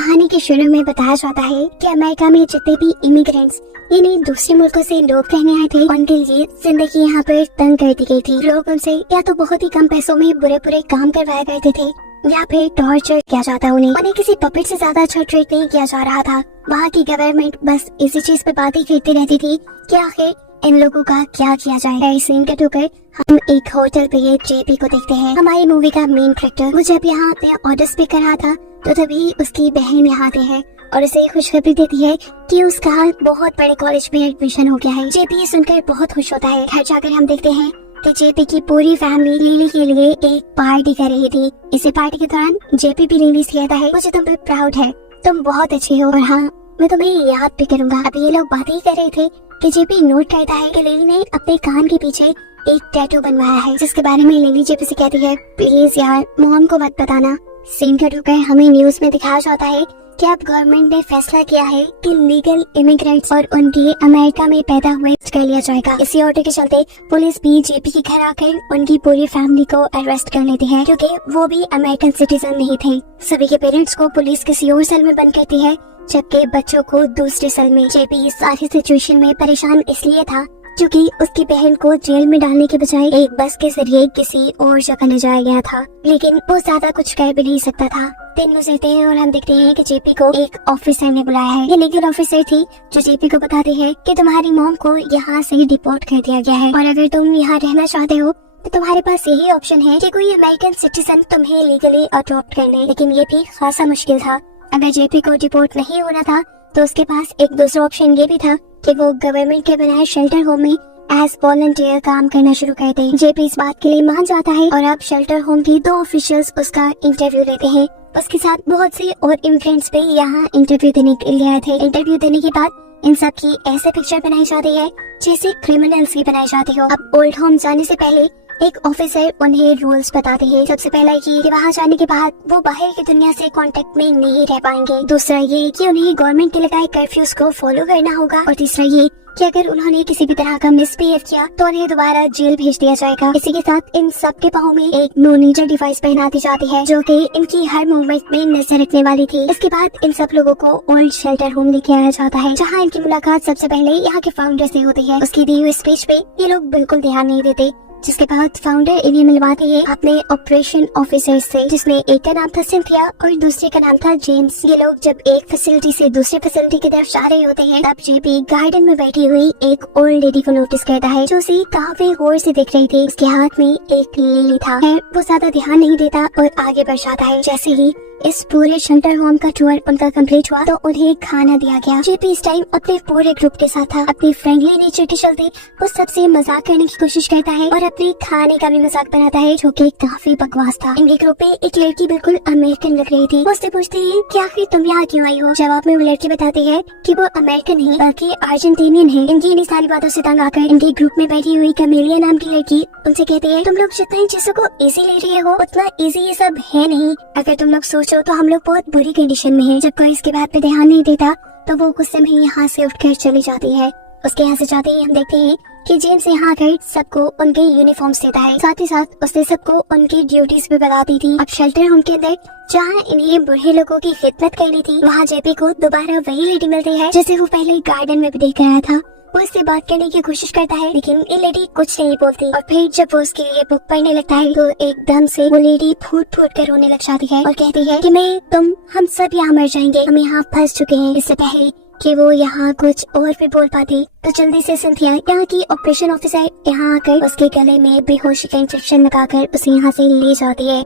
कहानी के शुरू में बताया जाता है कि अमेरिका में जितने भी इमिग्रेंट्स यानी दूसरे मुल्कों से लोग रहने आए थे, उनके लिए जिंदगी यहाँ पर तंग कर दी गई थी। लोग उनसे या तो बहुत ही कम पैसों में बुरे बुरे काम करवाए करते थे या फिर टॉर्चर किया जाता। उन्हें किसी पपेट से ज्यादा अच्छा ट्रीट नहीं किया जा रहा था। वहाँ की गवर्नमेंट बस इसी चीज पे बातें करती रहती थी कि आखिर इन लोगों का क्या किया जाए। सीन कट होकर हम एक होटल पे ये जेपी को देखते हैं, हमारी मूवी का मेन कैरेक्टर। वो जब यहाँ पे ऑर्डर्स पे कर रहा था तो तभी उसकी बहन यहाँ आती है और उसे खुशखबरी देती है कि उसका बहुत बड़े कॉलेज में एडमिशन हो गया है। जेपी सुनकर बहुत खुश होता है। घर जाकर हम देखते हैं कि जेपी की पूरी फैमिली लिली के लिए एक पार्टी कर रही थी। इसी पार्टी के दौरान जेपी भी लिली से कहता है, मुझे तुम पे प्राउड है, तुम बहुत अच्छी हो और हाँ मैं तुम्हें याद भी करूंगा। अभी ये लोग बातें ही कर रहे थे कि जेपी नोट करता है कि लिली ने अपने कान के पीछे एक टैटू बनवाया है, जिसके बारे में लिली जेपी से कहती है, प्लीज यार मॉम को मत बताना। सीन कट होकर हमें न्यूज में दिखाया जाता है कि अब गवर्नमेंट ने फैसला किया है कि लीगल इमिग्रेंट्स और उनके अमेरिका में पैदा हुए कर लिया जाएगा। इसी ऑर्डर के चलते पुलिस भी जेपी के घर आकर उनकी पूरी फैमिली को अरेस्ट कर लेती है, क्योंकि वो भी अमेरिकन सिटीजन नहीं थे। सभी के पेरेंट्स को पुलिस किसी और सेल में बंद करती है, जबकि बच्चों को दूसरे सेल में। जेपी इस सारी सिचुएशन में परेशान इसलिए था क्योंकि उसकी बहन को जेल में डालने के बजाय एक बस के जरिए किसी और जगह ले जाया गया था, लेकिन वो ज्यादा कुछ कह भी नहीं सकता था। दिन गुजरते हैं और हम देखते हैं कि जेपी को एक ऑफिसर ने बुलाया है। ये लीगल ऑफिसर थी जो जेपी को बताती है कि तुम्हारी मॉम को यहाँ से डिपोर्ट कर दिया गया है और अगर तुम यहाँ रहना चाहते हो तो तुम्हारे पास यही ऑप्शन है कि कोई अमेरिकन सिटीजन तुम्हें लीगली अडॉप्ट कर ले। लेकिन ये भी खासा मुश्किल था। अगर जेपी को डिपोर्ट नहीं होना था तो उसके पास एक दूसरा ऑप्शन ये भी था कि वो गवर्नमेंट के बनाए शेल्टर होम में एज वॉलंटियर काम करना शुरू कर दे। जेपी इस बात के लिए मान जाता है और अब शेल्टर होम की 2 ऑफिशियल्स उसका इंटरव्यू लेते हैं। उसके साथ बहुत से और इमिग्रेंट्स भी यहाँ इंटरव्यू देने के लिए आए थे। इंटरव्यू देने के बाद इन सब की ऐसे पिक्चर बनाई जाती है जैसे क्रिमिनल्स की बनाई जाती हो। अब ओल्ड होम जाने से पहले एक ऑफिसर उन्हें रूल्स बताते हैं। सबसे पहला ये कि वहाँ जाने के बाद वो बाहर की दुनिया से कांटेक्ट में नहीं रह पाएंगे। दूसरा ये कि उन्हें गवर्नमेंट के लगाए कर्फ्यूज को फॉलो करना होगा और तीसरा ये कि अगर उन्होंने किसी भी तरह का मिसबिहेव किया तो उन्हें दोबारा जेल भेज दिया जाएगा। इसी के साथ इन सब के पाँव में एक मोनीटर डिवाइस पहना दी जाती है जो कि इनकी हर मूवमेंट में नजर रखने वाली थी। इसके बाद इन सब लोगों को ओल्ड शेल्टर होम लेके आया जाता है, जहाँ इनकी मुलाकात सबसे पहले यहाँ के फाउंडर से होती है। उसकी दी हुई स्पीच पे ये लोग बिल्कुल ध्यान नहीं देते, जिसके बाद फाउंडर इन्हें मिलवाते हैं अपने ऑपरेशन ऑफिसर से, जिसमें एक का नाम था सिंथिया और दूसरे का नाम था जेम्स। ये लोग जब एक फैसिलिटी से दूसरी फैसिलिटी की तरफ जा रहे होते हैं तब जेपी गार्डन में बैठी हुई एक ओल्ड लेडी को नोटिस करता है जो उसे काफी गौर से देख रही थी। उसके हाथ में एक लिली था। वो ज्यादा ध्यान नहीं देता और आगे बढ़ जाता है। जैसे ही इस पूरे शेल्टर होम का टूर उनका कंप्लीट हुआ तो उन्हें खाना दिया गया। जेपी इस टाइम अपने पूरे ग्रुप के साथ था। अपनी फ्रेंडली नेचर के चलते वो सबसे मजाक करने की कोशिश करता है और अपने खाने का भी मजाक बनाता है जो कि काफी बकवास था। इनके ग्रुप में एक लड़की बिल्कुल अमेरिकन लग रही थी। वो उससे पूछती है कि आखिर तुम यहाँ क्यों आई हो। जवाब में वो लड़की बताती है कि वो अमेरिकन नहीं बल्कि अर्जेंटीनियन है। इनकी इन्हीं सारी बातों से तंग आकर इनके ग्रुप में बैठी हुई कमेलिया नाम की लड़की उनसे कहती है, तुम लोग जितना इन चीजों को इजी ले रहे हो उतना इजी ये सब है नहीं। अगर तुम लोग सोचो तो हम लोग बहुत बुरी कंडीशन में हैं। जब कोई इसके बात पे ध्यान नहीं देता तो वो गुस्से में यहाँ से उठकर चली जाती है। उसके यहाँ से जाते ही हम देखते हैं कि जेम्स यहाँ आकर सबको उनके यूनिफॉर्म्स देता है। साथ ही साथ उसने सबको उनकी ड्यूटीज भी बताती थी। अब शेल्टर होम के अंदर जहाँ इन्हें बुरे लोगों की खिदमत करनी थी वहाँ जेपी को दोबारा वही लेडी मिलती है जिसे वो पहले गार्डन में भी देख आया था। वो इससे बात करने की कोशिश करता है लेकिन ये लेडी कुछ नहीं बोलती और फिर जब वो उसके लिए बुक पढ़ने लगता है तो एकदम से वो लेडी फूट फूट कर रोने लग जाती है और कहती है कि मैं तुम हम सब यहाँ मर जाएंगे, हम यहाँ फंस चुके हैं। इससे पहले कि वो यहाँ कुछ और भी बोल पाती तो जल्दी से सिंथिया यहाँ की ऑपरेशन ऑफिसर यहाँ आकर उसके गले में बेहोशी का इंजेक्शन लगाकर उसे यहाँ से ले जाती है।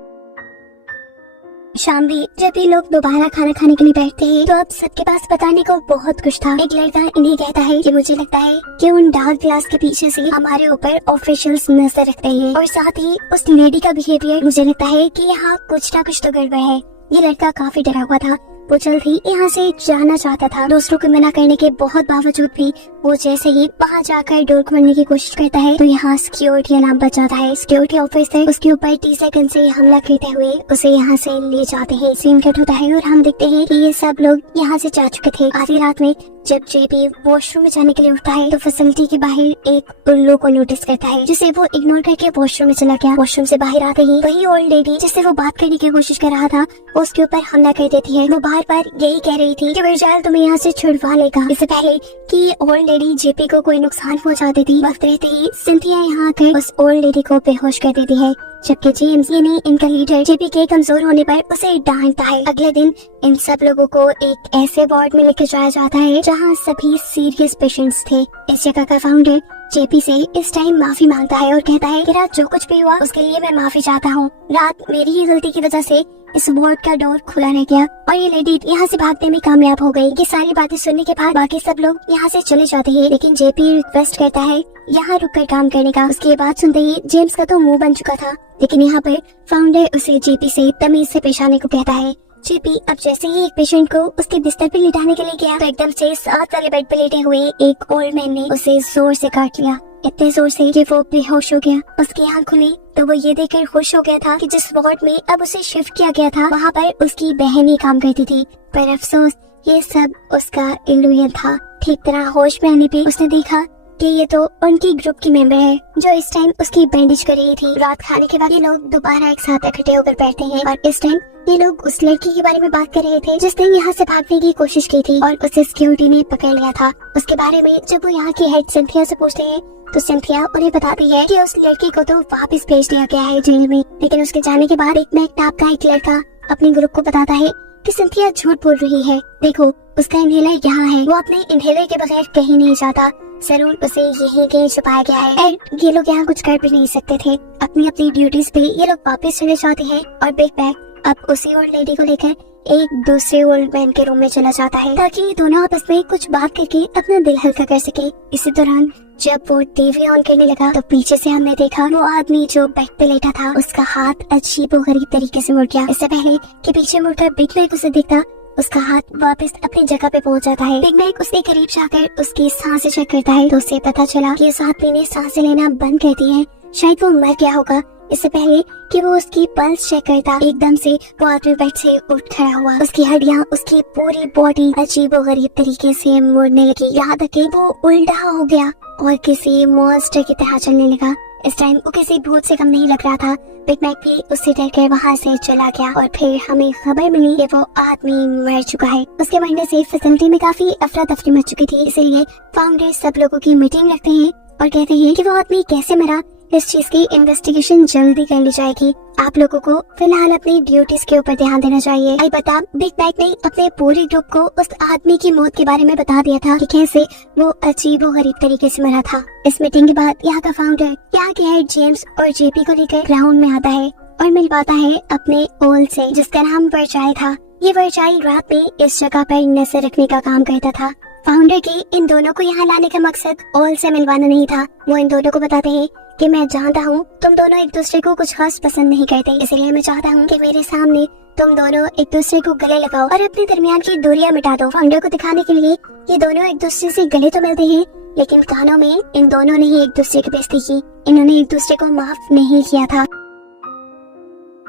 शाम भी जब ये लोग दोबारा खाना खाने के लिए बैठते हैं तो अब सबके पास बताने को बहुत कुछ था। एक लड़का इन्हें कहता है कि मुझे लगता है कि उन डार्क ग्लास के पीछे से हमारे ऊपर ऑफिशियल्स नजर रखते हैं और साथ ही उस लेडी का बिहेवियर मुझे लगता है कि यहाँ कुछ ना कुछ तो गड़बड़ है। ये लड़का काफी डरा हुआ था। वो जल्द ही यहाँ से जाना चाहता था। दोस्तों को मना करने के बहुत बावजूद भी वो जैसे ही वहाँ जाकर डोर खोलने की कोशिश करता है तो यहाँ सिक्योरिटी अलार्म बज जाता है। सिक्योरिटी ऑफिसर उसके ऊपर 30 सेकंड से हमला करते हुए उसे यहाँ से ले जाते हैं। सीन कट होता है और हम देखते हैं कि ये सब लोग यहाँ से जा चुके थे। आधी रात में जब जेपी वॉशरूम में जाने के लिए उठता है तो फैसिलिटी के बाहर एक उल्लू को नोटिस करता है जिसे वो इग्नोर करके वॉशरूम में चला गया। वॉशरूम से बाहर आते ही वही ओल्ड लेडी जिससे वो बात करने की कोशिश कर रहा था उसके ऊपर हमला कर देती है। वो बार बार यही कह रही थी कि वर्जाइल तुम्हें यहाँ से छुड़वा लेगा। इससे पहले कि ओल्ड लेडी जेपी को कोई नुकसान पहुंचा देती, वक्त रहते ही सिंथिया यहाँ आकर उस ओल्ड लेडी को बेहोश कर देती है, जबकि जेम्स यानी इनका लीडर जेपी के कमजोर होने पर उसे डांटता है। अगले दिन इन सब लोगों को एक ऐसे वार्ड में लेकर जाया जाता है जहाँ सभी सीरियस पेशेंट्स थे। इस जगह का फाउंडर जेपी से इस टाइम माफी मांगता है और कहता है कि रात जो कुछ भी हुआ उसके लिए मैं माफी चाहता हूँ। रात मेरी ही गलती की वजह से इस वार्ड का डोर खुला रह गया और ये लेडी यहाँ से भागने में कामयाब हो गई। ये सारी बातें सुनने के बाद बाकी सब लोग यहाँ से चले जाते हैं, लेकिन जेपी रिक्वेस्ट करता है यहाँ रुककर काम करने का। उसकी बात सुनते ही जेम्स का तो मुंह बन चुका था, लेकिन यहाँ पर फाउंडर उसे जेपी से तमीज से पेश आने को कहता है। जेपी अब जैसे ही एक पेशेंट को उसके बिस्तर पे लिटाने के लिए गया तो एकदम से साथ वाले बेड पे लेटे हुए एक ओल्ड मैन ने उसे जोर से काट लिया, इतने जोर से कि वो बेहोश हो गया। उसकी आँख खुली तो वो ये देखकर खुश हो गया था कि जिस वार्ड में अब उसे शिफ्ट किया गया था वहाँ पर उसकी बहन ही काम करती थी। पर अफसोस ये सब उसका इल्यूजन था। ठीक तरह होश में आने पे उसने देखा कि ये तो उनकी ग्रुप की मेंबर है जो इस टाइम उसकी बैंडेज कर रही थी। रात खाने के बाद ये लोग दोबारा एक साथ इकट्ठे होकर बैठते हैं और इस टाइम ये लोग उस लड़की के बारे में बात कर रहे थे जिसने यहाँ से भागने की कोशिश की थी और उसे सिक्योरिटी ने पकड़ लिया था। उसके बारे में जब वो यहाँ की हेड सिंथिया से पूछते हैं तो सिंथिया उन्हें बताती है कि उस लड़की को तो वापस भेज दिया गया है जेल में, लेकिन उसके जाने के बाद एक मैकटाप का एक लड़का अपने ग्रुप को बताता है कि सिंथिया झूठ बोल रही है। देखो उसका इनहेलर यहाँ है, वो अपने इनहेलर के बगैर कहीं नहीं जाता, जरूर उसे यहीं कहीं छुपाया गया है। ये लोग यहाँ कुछ कर भी नहीं सकते थे। अपनी अपनी ड्यूटीज पे ये लोग वापस चले जाते हैं और बिग बैग अब उसी ओल्ड लेडी को लेकर एक दूसरे ओल्ड मैन के रूम में चला जाता है ताकि ये दोनों आपस में कुछ बात करके अपना दिल हल्का कर सके। इसी दौरान जब वो टीवी ऑन करने लगा तो पीछे से हमने देखा वो आदमी जो बेड पे लेटा था उसका हाथ अजीबोगरीब तरीके से मुड़ गया। इससे पहले कि पीछे मुड़कर बिग मैक उसे देखता उसका हाथ वापस अपनी जगह पे पहुंच जाता है। बिग मैक उसके करीब जाकर उसकी सांसें चेक करता है तो उसे पता चला कि इस आदमी ने सांसें लेना बंद कर दी है, शायद वो मर गया होगा। इससे पहले कि वो उसकी पल्स चेक करता एकदम से वो आदमी बेड से उठ खड़ा हुआ, उसकी हड्डियां उसकी पूरी बॉडी अजीबोगरीब तरीके से मुड़ने लगी, यहाँ तक कि वो उल्टा हो गया और किसी मॉन्स्टर की तरह चलने लगा। इस टाइम वो किसी भूत से कम नहीं लग रहा था। बिग मैक भी उससे डर कर वहाँ से चला गया और फिर हमें खबर मिली कि वो आदमी मर चुका है। उसके मरने से फैसिलिटी में काफी अफरा तफरी मच चुकी थी, इसीलिए फाउंडर सब लोगों की मीटिंग रखते हैं और कहते हैं कि वो आदमी कैसे मरा इस चीज की इन्वेस्टिगेशन जल्दी कर ली जाएगी। आप लोगों को फिलहाल अपनी ड्यूटीज के ऊपर ध्यान देना चाहिए। अलबत्ता बिग बैग ने अपने पूरे ग्रुप को उस आदमी की मौत के बारे में बता दिया था कि कैसे वो अजीबोगरीब तरीके से मरा था। इस मीटिंग के बाद यहाँ का फाउंडर यहाँ के हेड जेम्स और जेपी को लेकर ग्राउंड में आता है और मिल पाता है अपने ओल से जिसका नाम वर्जाइल था। ये वर्जाइल रात में इस जगह पर नजर रखने का काम करता था। फाउंडर के इन दोनों को यहाँ लाने का मकसद ओल से मिलवाना नहीं था। वो इन दोनों को बताते हैं कि मैं जानता हूँ तुम दोनों एक दूसरे को कुछ खास पसंद नहीं करते, इसलिए मैं चाहता हूँ कि मेरे सामने तुम दोनों एक दूसरे को गले लगाओ और अपने दरमियान की दूरियां मिटा दो। फाउंडर को दिखाने के लिए ये दोनों एक दूसरे से गले तो मिलते हैं, लेकिन कानों में इन दोनों ने ही एक दूसरे की बेइज्जती की। इन्होंने एक दूसरे को माफ नहीं किया था।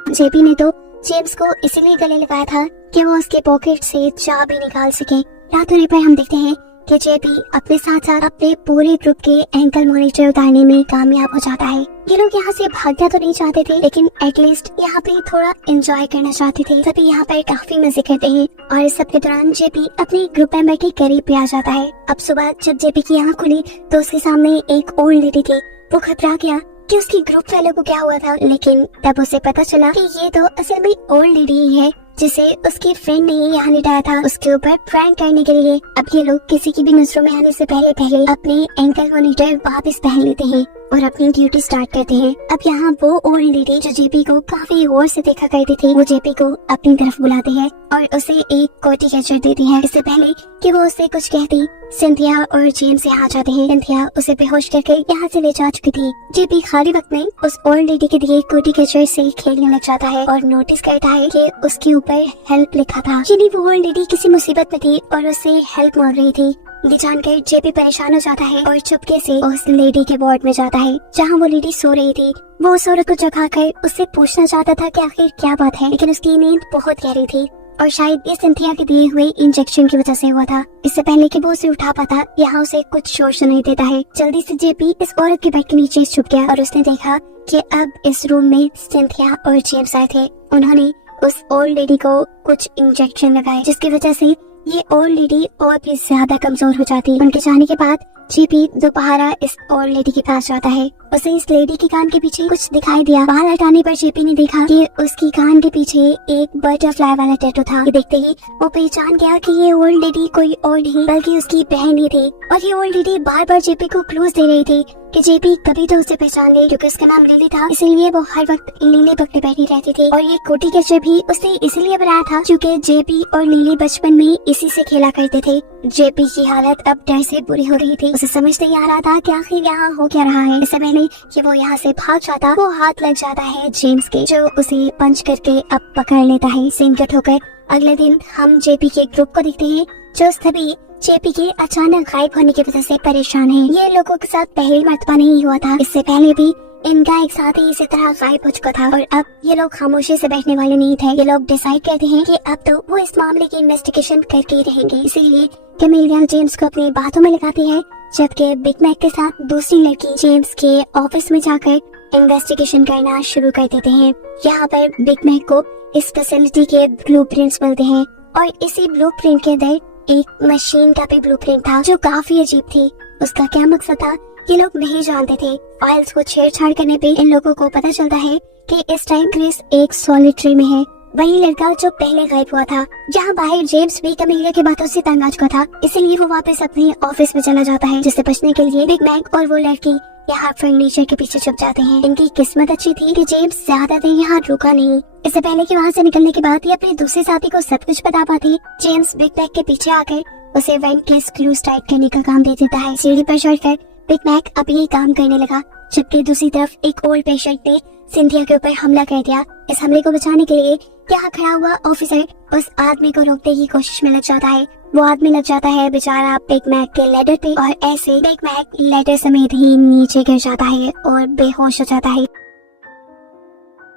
जेपी ने तो जेम्स को इसलिए गले लगाया था कि वो उसके पॉकेट से चाबी निकाल सके। रात होने पर हम देखते हैं कि जेपी अपने साथ साथ अपने पूरे ग्रुप के एंकल मॉनिटर उतारने में कामयाब हो जाता है। ये लोग यहाँ से भागना तो नहीं चाहते थे, लेकिन एटलीस्ट यहाँ पे थोड़ा एंजॉय करना चाहते थे। सभी यहाँ पर काफी मजे करते हैं और इस सब के दौरान जेपी अपने ग्रुप मेंबर के करीब पे आ जाता है। अब सुबह जब जेपी की आँख खुली तो उसके सामने एक ओल्ड लेडी थी। वो घबरा गया कि उसकी ग्रुप वालों को क्या हुआ था, लेकिन तब उसे पता चला कि ये तो असल में ओल्ड लेडी ही है जिसे उसकी फ्रेंड ने यहाँ लिटाया था उसके ऊपर प्रैंक करने के लिए। अब ये लोग किसी की भी नजरों में आने से पहले अपने एंकल मॉनिटर वापस पहन लेते हैं और अपनी ड्यूटी स्टार्ट करते हैं। अब यहाँ वो ओल्ड लेडी जो जेपी को काफी गौर से देखा करती थी, वो जेपी को अपनी तरफ बुलाती है और उसे एक कोटी कैचर देती है। इससे पहले कि वो उससे कुछ कहती, सिंथिया और जेम्स यहाँ जाते हैं। सिंथिया उसे बेहोश करके यहाँ से ले जा चुकी थी। जेपी खाली वक्त में उस ओल्ड लेडी के दिए कोटी कैचर से खेलने लग जाता है और नोटिस करता है कि उसके ऊपर हेल्प लिखा था, यानी वो ओल्ड लेडी किसी मुसीबत में थी और उससे हेल्प मांग रही थी। ये जानकर जेपी परेशान हो जाता है और चुपके से उस लेडी के वार्ड में जाता है जहाँ वो लेडी सो रही थी। वो उस औरत को जगाकर उससे पूछना चाहता था कि आखिर क्या बात है, लेकिन उसकी नींद बहुत गहरी थी और शायद ये सिंथिया के दिए हुए इंजेक्शन की वजह से हुआ था। इससे पहले कि वो उसे उठा पाता, यहाँ उसे कुछ शोर सुनाई देता है। जल्दी से जेपी इस औरत के बेड के नीचे छुप गया और उसने देखा कि अब इस रूम में सिंथिया और जेम्स आए थे। उन्होंने उस ओल्ड लेडी को कुछ इंजेक्शन लगाए, जिसकी वजह से ये ओल्ड लेडी और भी ज्यादा कमजोर हो जाती। उनके जाने के बाद जेपी दोबारा इस ओल्ड लेडी के पास जाता है। उसे इस लेडी के कान के पीछे कुछ दिखाई दिया। बाल हटाने पर जेपी ने देखा कि उसकी कान के पीछे एक बटरफ्लाई वाला टैटू था। ये देखते ही वो पहचान गया कि ये ओल्ड लेडी कोई और नहीं बल्कि उसकी बहन ही थी। और ये ओल्ड लेडी बार बार जेपी को क्लूज दे रही थी कि जेपी कभी तो उसे पहचान ले, क्योंकि उसका नाम लिली था, इसीलिए वो हर वक्त लिली पकड़े बैठी रहती थी। और ये कोटी कैचर भी उसने इसलिए बनाया था क्योंकि जेपी और लिली बचपन में इसी से खेला करते थे। जेपी की हालत अब डर से बुरी हो रही थी। उसे समझ नहीं आ रहा था कि आखिर यहाँ हो क्या रहा है। इससे पहले कि वो यहाँ से भाग जाता, वो हाथ लग जाता है जेम्स के, जो उसे पंच करके अब पकड़ लेता है। सीन कट होकर अगले दिन हम जेपी के ग्रुप को देखते हैं, जो सभी जेपी के अचानक गायब होने की वजह से परेशान है। ये लोगों के साथ पहली मर्तबा नहीं हुआ था, इससे पहले भी इनका एक साथी इसी तरह गायब हो चुका था। और अब ये लोग खामोशी से बैठने वाले नहीं थे। ये लोग डिसाइड करते हैं कि अब तो वो इस मामले की इन्वेस्टिगेशन करके ही रहेंगे। इसीलिए कैमिलिया जेम्स को अपनी बातों में लगाती है, जबकि बिग मैक के साथ दूसरी लड़की जेम्स के ऑफिस में जाकर इन्वेस्टिगेशन करना शुरू कर देते हैं। यहाँ पर बिग मैक को इस फैसिलिटी के ब्लूप्रिंट्स मिलते हैं और इसी ब्लूप्रिंट के अंदर एक मशीन का भी ब्लूप्रिंट था जो काफी अजीब थी। उसका क्या मकसद था ये लोग नहीं जानते थे। फाइल्स को छेड़छाड़ करने पे इन लोगों को पता चलता है कि इस टाइम क्रिस एक सॉलिटरी में है, वही लड़का जो पहले गायब हुआ था। जहाँ बाहर जेम्स भी कैमिलिया की बातों से तंग आ चुका था, इसीलिए वो वापस अपने ऑफिस में चला जाता है, जिससे बचने के लिए बिग मैक और वो लड़की यहाँ फर्नीचर के पीछे छुप जाते हैं। इनकी किस्मत अच्छी थी कि जेम्स ज्यादा देर यहाँ रुका नहीं। इससे पहले कि वहाँ से निकलने के बाद ये अपने दूसरे साथी को सब कुछ बता पाती, जेम्स बिग मैक के पीछे आकर उसे वेंट के स्क्रूज टाइट करने का काम दे देता है। सीढ़ी पर चढ़कर बिग मैक अब ये काम करने लगा, जबकि दूसरी तरफ एक ओल्ड पेशेंट ने सिंथिया के ऊपर हमला कर दिया। इस हमले को बचाने के लिए यहाँ खड़ा हुआ ऑफिसर उस आदमी को रोकने की कोशिश में लग जाता है। वो आदमी लग जाता है बेचारा बिग मैक के लेडर पे और ऐसे बिग मैक लेडर समेत ही नीचे गिर जाता है और बेहोश हो जाता है।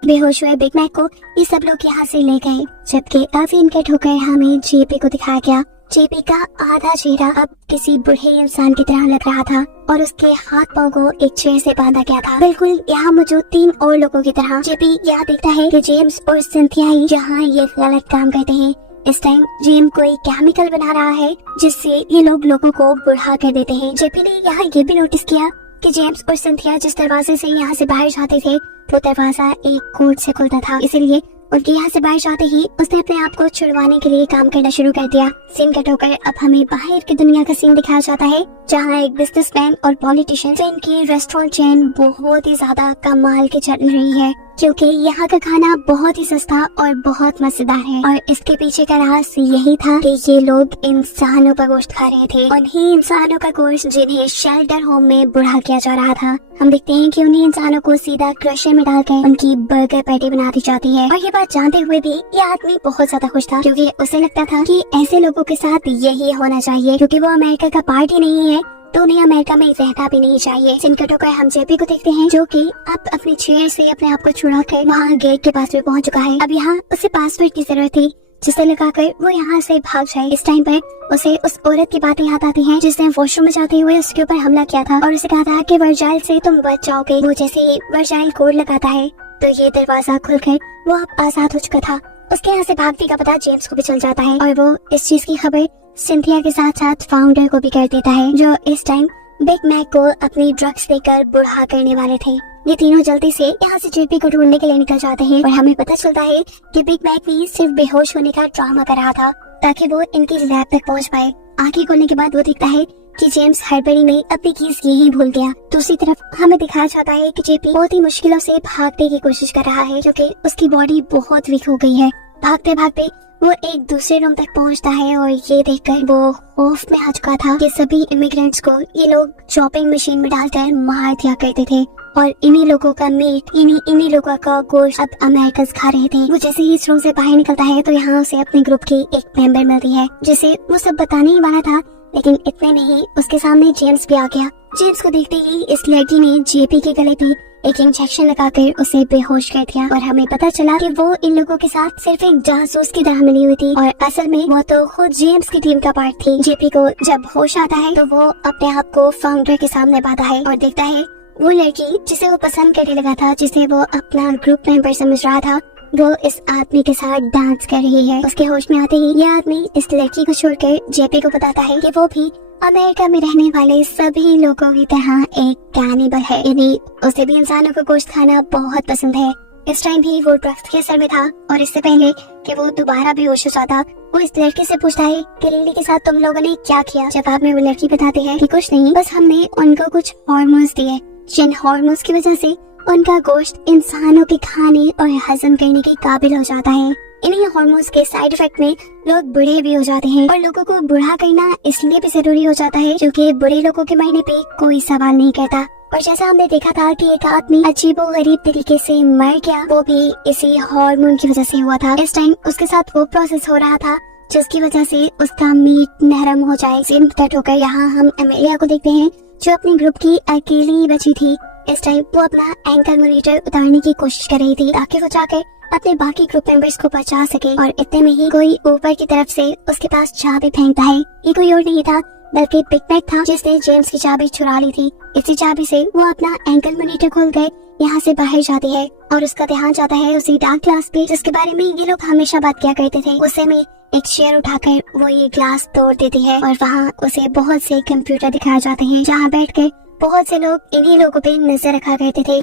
बेहोश हुए बिग मैक को ये सब लोग यहाँ से ले गए, जबकि अफीन कट होकर हमें जेपी को दिखाया गया। जेपी का आधा चेहरा अब किसी बूढ़े इंसान की तरह लग रहा था और उसके हाथ पांव को एक चेयर से बांधा गया था, बिल्कुल यहाँ मौजूद 3 और लोगों की तरह। जेपी यहाँ देखता है कि जेम्स और सिंथिया ही यहाँ ये गलत काम करते हैं। इस टाइम जेम कोई केमिकल बना रहा है जिससे ये लोगों को बुढ़ा कर देते हैं। जेपी ने यहाँ ये भी नोटिस किया कि जेम्स और सिंथिया जिस दरवाजे से यहाँ से बाहर जाते थे वो दरवाजा एक कोड से खुलता था, इसलिए उनके यहाँ से बाहर जाते ही उसने अपने आप को छुड़वाने के लिए काम करना शुरू कर दिया। सीन कट होकर अब हमें बाहर की दुनिया का सीन दिखाया जाता है, जहाँ एक बिजनेसमैन और पॉलिटिशियन जिनकी रेस्टोरेंट चेन बहुत ही ज्यादा कमाल की चल रही है, क्योंकि यहाँ का खाना बहुत ही सस्ता और बहुत मजेदार है। और इसके पीछे का राज यही था कि ये लोग इंसानों का गोश्त खा रहे थे, उन्हीं इंसानों का गोश्त जिन्हें शेल्टर होम में बुढ़ा किया जा रहा था। हम देखते हैं कि उन्हीं इंसानों को सीधा क्रशर में डालकर उनकी बर्गर पैटी बना दी जाती है। और ये बात जानते हुए भी ये आदमी बहुत ज्यादा खुश था, क्योंकि उसे लगता था कि ऐसे लोगों के साथ यही होना चाहिए, क्योंकि वो अमेरिका का पार्ट ही नहीं है तो उन्हें अमेरिका में रहना भी नहीं चाहिए। सिनकटों का हम जेपी को देखते हैं, जो कि अब अपनी चेयर से अपने आप को छुड़ा कर वहाँ गेट के पास में पहुँच चुका है। अब यहाँ उसे पासवर्ड की जरूरत थी जिसे लगाकर वो यहाँ से भाग जाए। इस टाइम पर उसे उस औरत की बातें याद आती हैं जिसने वॉशरूम में जाते हुए उसके ऊपर हमला किया था और उसे कहा था कि वर्जाइल से तुम बच जाओगे। वो जैसे ही वर्जाइल कोड लगाता है तो ये दरवाजा खुलकर वो अब आजाद हो चुका था। उसके यहाँ से भागने का पता जेम्स को भी चल जाता है और वो इस चीज की खबर सिंथिया के साथ साथ फाउंडर को भी कर देता है, जो इस टाइम बिग मैक को अपनी ड्रग्स देकर बुढ़ा करने वाले थे। ये तीनों जल्दी से यहाँ से जेपी को ढूंढने के लिए निकल जाते हैं और हमें पता चलता है कि बिग मैक भी सिर्फ बेहोश होने का ड्रामा कर रहा था ताकि वो इनकी लैब तक पहुँच पाए। आंखें खोलने के बाद वो दिखता है कि जेम्स हड़बड़ी में अपनी कीज यही भूल गया। दूसरी तरफ हमें दिखाया जाता है कि जेपी बहुत ही मुश्किलों से भागने की कोशिश कर रहा है, क्योंकि उसकी बॉडी बहुत वीक हो गई है। भागते भागते वो एक दूसरे रूम तक पहुंचता है और ये देखकर वो खौफ में आ चुका था कि सभी इमिग्रेंट्स को ये लोग चॉपिंग मशीन में डालकर मार दिया करते थे और इन्हीं लोगों का मीट इन्हीं लोगों का गोश्त अब अमेरिकन्स खा रहे थे। वो जैसे ही इस रूम से बाहर निकलता है तो यहाँ उसे अपने ग्रुप की एक मेंबर मिलती है जिसे वो सब बताने ही वाला था, लेकिन इतने नहीं उसके सामने जेम्स भी आ गया। जेम्स को देखते ही इस लड़की ने जेपी के गले पे एक इंजेक्शन लगाकर उसे बेहोश कर दिया और हमें पता चला कि वो इन लोगों के साथ सिर्फ एक जासूस की तरह मिली हुई थी और असल में वो तो खुद जेम्स की टीम का पार्ट थी। जेपी को जब होश आता है तो वो अपने आप को फाउंडर के सामने पाता है और देखता है वो लड़की जिसे वो पसंद करने लगा था, जिसे वो अपना ग्रुप मेंबर समझ रहा था, वो इस आदमी के साथ डांस कर रही है। उसके होश में आते ही ये आदमी इस लड़की को छोड़कर जेपी को बताता है कि वो भी अमेरिका में रहने वाले सभी लोगों की तरह एक कैनिबल है, यानी उसे भी इंसानों को गोश्त खाना बहुत पसंद है। इस टाइम भी वो ड्रग्स के असर में था और इससे पहले कि वो दोबारा बेहोश हो जाता, वो इस लड़की से पूछता है कि लिली के साथ तुम लोगों ने क्या किया। जवाब में वो लड़की बताती है कि कुछ नहीं, बस हमने उनको कुछ हार्मोन्स दिए, जिन हार्मोन्स की वजह से उनका गोश्त इंसानों के खाने और हजम करने के काबिल हो जाता है। इन्हीं हार्मोन्स के साइड इफेक्ट में लोग बूढ़े भी हो जाते हैं और लोगों को बूढ़ा करना इसलिए भी जरूरी हो जाता है क्योंकि बूढ़े लोगों के मरने पे कोई सवाल नहीं करता। और जैसा हमने देखा था कि एक आदमी अजीबोगरीब तरीके से मर गया, वो भी इसी हार्मोन की वजह से हुआ था। इस टाइम उसके साथ वो प्रोसेस हो रहा था जिसकी वजह से उसका मीट नरम हो जाए। सेम कट होकर यहाँ हम एमेलिया को देखते हैं जो अपने ग्रुप की अकेली बची थी। इस टाइम वो अपना एंकल मॉनिटर उतारने की कोशिश कर रही थी ताकि वो जाकर अपने बाकी ग्रुप मेंबर्स को बचा सके। और इतने में ही कोई ऊपर की तरफ से उसके पास चाबी फेंकता है। ये कोई और नहीं था बल्कि बिग मैक था जिसने जेम्स की चाबी चुरा ली थी। इसी चाबी से वो अपना एंकल मॉनिटर खोल कर यहाँ से बाहर जाती है और उसका ध्यान जाता है उसी डार्क ग्लास पे जिसके बारे में ये लोग हमेशा बात किया करते थे। उसे में एक चेयर उठाकर वो ये ग्लास तोड़ देती है और वहाँ उसे बहुत से कंप्यूटर दिखाए जाते हैं जहाँ बैठकर बहुत से लोग इन्हीं लोगों पे नजर रखा करते थे।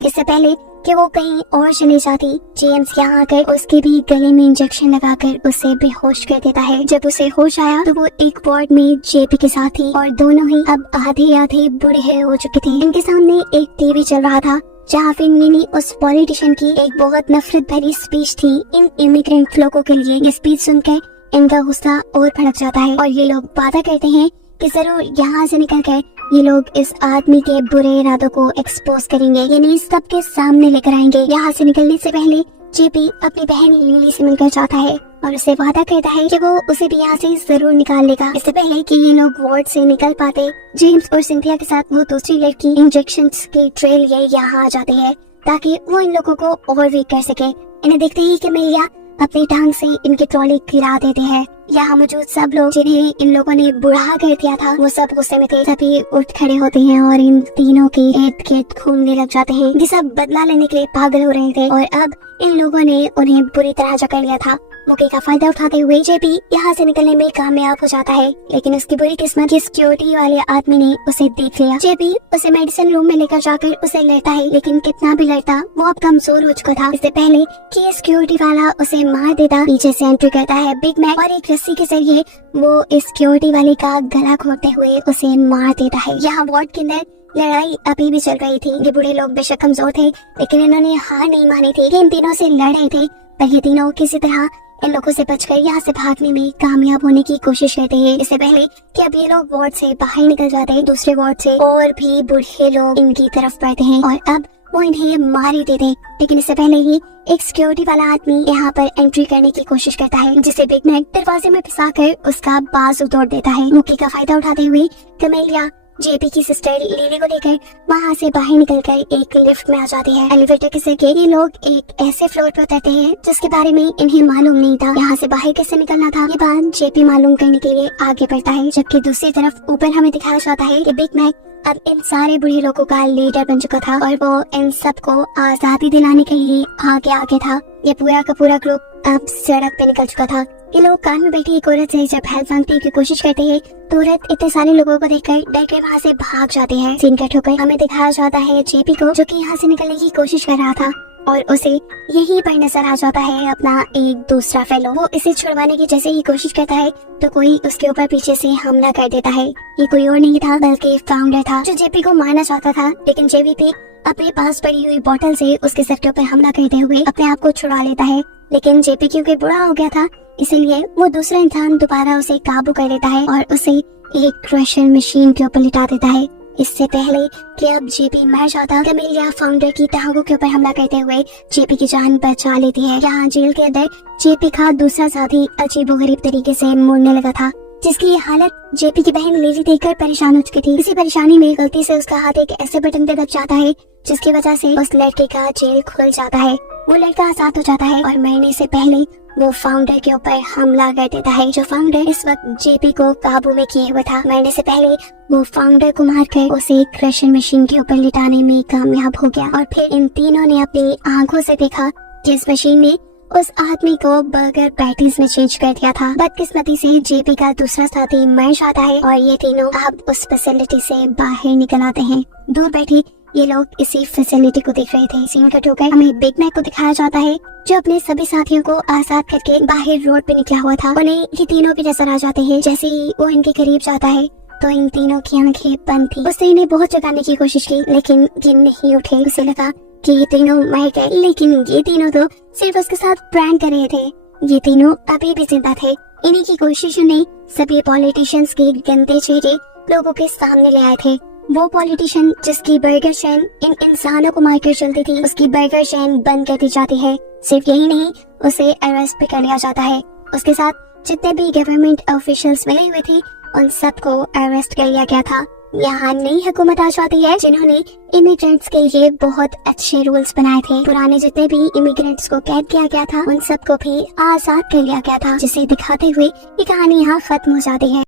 इससे पहले कि वो कहीं और चली जाती, जेम्स यहाँ आकर उसके भी गले में इंजेक्शन लगाकर उसे बेहोश कर देता है। जब उसे होश आया तो वो एक वार्ड में जेपी के साथ थी और दोनों ही अब आधे आधे बूढ़े हो चुके थे। इनके सामने एक टीवी चल रहा था जहाँ फिल्म ने उस पॉलिटिशियन की एक बहुत नफरत भरी स्पीच थी इन इमिग्रेंट लोगों के लिए। ये स्पीच सुनकर इनका गुस्सा और भड़क जाता है और ये लोग वादा करते हैं कि जरूर यहाँ से निकलकर ये लोग इस आदमी के बुरे इरादों को एक्सपोज करेंगे, यानी सबके सामने लेकर आएंगे। यहाँ से निकलने से पहले जेपी अपनी बहन लिली से मिलकर जाता है और उससे वादा करता है कि वो उसे भी यहाँ से जरूर निकाल लेगा। इससे पहले कि ये लोग वार्ड से निकल पाते, जेम्स और सिंथिया के साथ वो दूसरी लड़की इंजेक्शंस की ट्रे लिए यहाँ आ जाती है ताकि वो इन लोगों को और वीक कर सके। इन्हें देखते ही कि मेलिया अपनी टांग से इनकी ट्रॉली गिरा देते हैं। यहाँ मौजूद सब लोग जिन्हें इन लोगों ने बुरा कर दिया था वो सब गुस्से में थे। सभी उठ खड़े होते हैं और इन तीनों के इर्द गिर्द घूमने लग जाते हैं। ये सब बदला लेने के लिए पागल हो रहे थे और अब इन लोगों ने उन्हें बुरी तरह जकड़ लिया था। मौके का फायदा उठाते हुए जेपी यहाँ से निकलने में कामयाब हो जाता है, लेकिन उसकी बुरी किस्मत की सिक्योरिटी वाले आदमी ने उसे देख लिया। जेपी उसे मेडिसिन रूम में लेकर जाकर उसे लड़ता है, लेकिन कितना भी लड़ता वो अब कमजोर हो चुका था। इससे पहले कि सिक्योरिटी वाला उसे मार देता, पीछे से एंट्री करता है बिग मैक और एक रस्सी के जरिए वो इस सिक्योरिटी वाले का गला घोटते हुए उसे मार देता है। यहाँ वार्ड के अंदर लड़ाई अभी भी चल रही थी। ये बूढ़े लोग बेशक कमजोर थे लेकिन इन्होंने हार नहीं मानी थी। इन तीनों से लड़ रहे थे पर ये तीनों किसी तरह इन लोगों से बचकर यहाँ से भागने में कामयाब होने की कोशिश करते हैं। इससे पहले कि अब ये लोग वार्ड से बाहर निकल जाते हैं, दूसरे वार्ड से और भी बूढ़े लोग इनकी तरफ बढ़ते हैं और अब वो इन्हें मार ही देते। लेकिन इससे पहले ही एक सिक्योरिटी वाला आदमी यहाँ पर एंट्री करने की कोशिश करता है जिसे बिग मैक दरवाजे में फंसाकर उसका बाजू तोड़ देता है। मौके का फायदा उठाते हुए कमेलिया जेपी की सिस्टर लिली को लेकर वहाँ से बाहर निकलकर एक लिफ्ट में आ जाती है। एलिवेटर के जरिए ये लोग एक ऐसे फ्लोर पर उतरते हैं जिसके बारे में इन्हें मालूम नहीं था। यहाँ से बाहर कैसे निकलना था ये बात जेपी मालूम करने के लिए आगे बढ़ता है, जबकि दूसरी तरफ ऊपर हमें दिखाया जाता है कि बिग मैक अब इन सारे बूढ़े लोगों का लीडर बन चुका था और वो इन सबको आजादी दिलाने के लिए आगे था। ये पूरा का पूरा ग्रुप अब सड़क पे निकल चुका था। ये लोग कार में बैठी एक औरत से जब हेल्प मांगने की कोशिश करते हैं तो औरत इतने सारे लोगों को देखकर डर के वहाँ से भाग जाते हैं। सीन कट होकर हमें दिखाया जाता है जेपी को जो कि यहाँ से निकलने की कोशिश कर रहा था और उसे यहीं पर नजर आ जाता है अपना एक दूसरा फेलो। वो इसे छुड़वाने की जैसे ही कोशिश करता है तो कोई उसके ऊपर पीछे से हमला कर देता है। ये कोई और नहीं था बल्कि फाउंडर था जो जेपी को मारना चाहता था, लेकिन जेपी अपने पास पड़ी हुई बोतल से उसके सर के ऊपर हमला करते हुए अपने आप को छुड़ा लेता है। लेकिन जेपी क्योंकि बुरा हो गया था इसलिए वो दूसरा इंसान दोबारा उसे काबू कर लेता है और उसे एक क्रशर मशीन के ऊपर लिटा देता है। इससे पहले कि अब जेपी मर जाता, कमेलिया फाउंडर की टांगों के ऊपर हमला करते हुए जेपी की जान बचा लेती है। यहाँ जेल के अंदर जेपी का दूसरा साथी अजीबोगरीब तरीके से मुड़ने लगा था, जिसकी हालत जेपी की बहन लिली देखकर परेशान हो चुकी थी। इसी परेशानी में गलती से उसका हाथ एक ऐसे बटन पे दब जाता है जिसकी वजह से उस लड़के का जेल खुल जाता है। वो लड़का आजाद हो जाता है और मरने से पहले वो फाउंडर के ऊपर हमला कर देता है। जो फाउंडर इस वक्त जेपी को काबू में किए हुआ था। मरने से पहले वो फाउंडर को मारकर उसे एक क्रशर मशीन के ऊपर लिटाने में कामयाब हो गया। और फिर इन तीनों ने अपनी आंखों से देखा जिस मशीन ने उस आदमी को बर्गर पैटीज में चेंज कर दिया था। बदकिस्मती से जेपी का दूसरा साथी मर जाता है और ये तीनों अब उस फैसिलिटी से बाहर निकल आते हैं। दूर बैठे ये लोग इसी फैसिलिटी को देख रहे थे। सीन कट होकर हमें बिग मैक को दिखाया जाता है जो अपने सभी साथियों को आजाद करके बाहर रोड पे निकला हुआ था। उन्हें ये तीनों भी नजर आ जाते हैं। जैसे ही वो इनके करीब जाता है तो इन तीनों की आंखें बंद थी। उसने इन्हें बहुत जगाने की कोशिश की लेकिन गिन नहीं उठे। उसे लगा कि ये तीनों मर गए, लेकिन ये तीनों तो सिर्फ उसके साथ प्रैंक कर रहे थे। ये तीनों अभी भी जिंदा थे। इन्हीं की कोशिशों ने सभी पॉलिटिशियंस के गंदे चेहरे लोगों के सामने ले आए थे। वो पॉलिटिशियन जिसकी बर्गर चेन इन इंसानों को मारकर चलती थी, उसकी बर्गर चेन बंद कर दी जाती है। सिर्फ यही नहीं, उसे अरेस्ट भी कर लिया जाता है। उसके साथ जितने भी गवर्नमेंट ऑफिशियल्स मिले हुए थे उन सबको अरेस्ट कर लिया गया था। यहाँ नई हुकूमत आ जाती है जिन्होंने इमिग्रेंट्स के लिए बहुत अच्छे रूल्स बनाए थे। पुराने जितने भी इमिग्रेंट्स को कैद किया गया था उन सबको भी आजाद कर लिया गया था, जिसे दिखाते हुए ये कहानी यहाँ खत्म हो जाती है।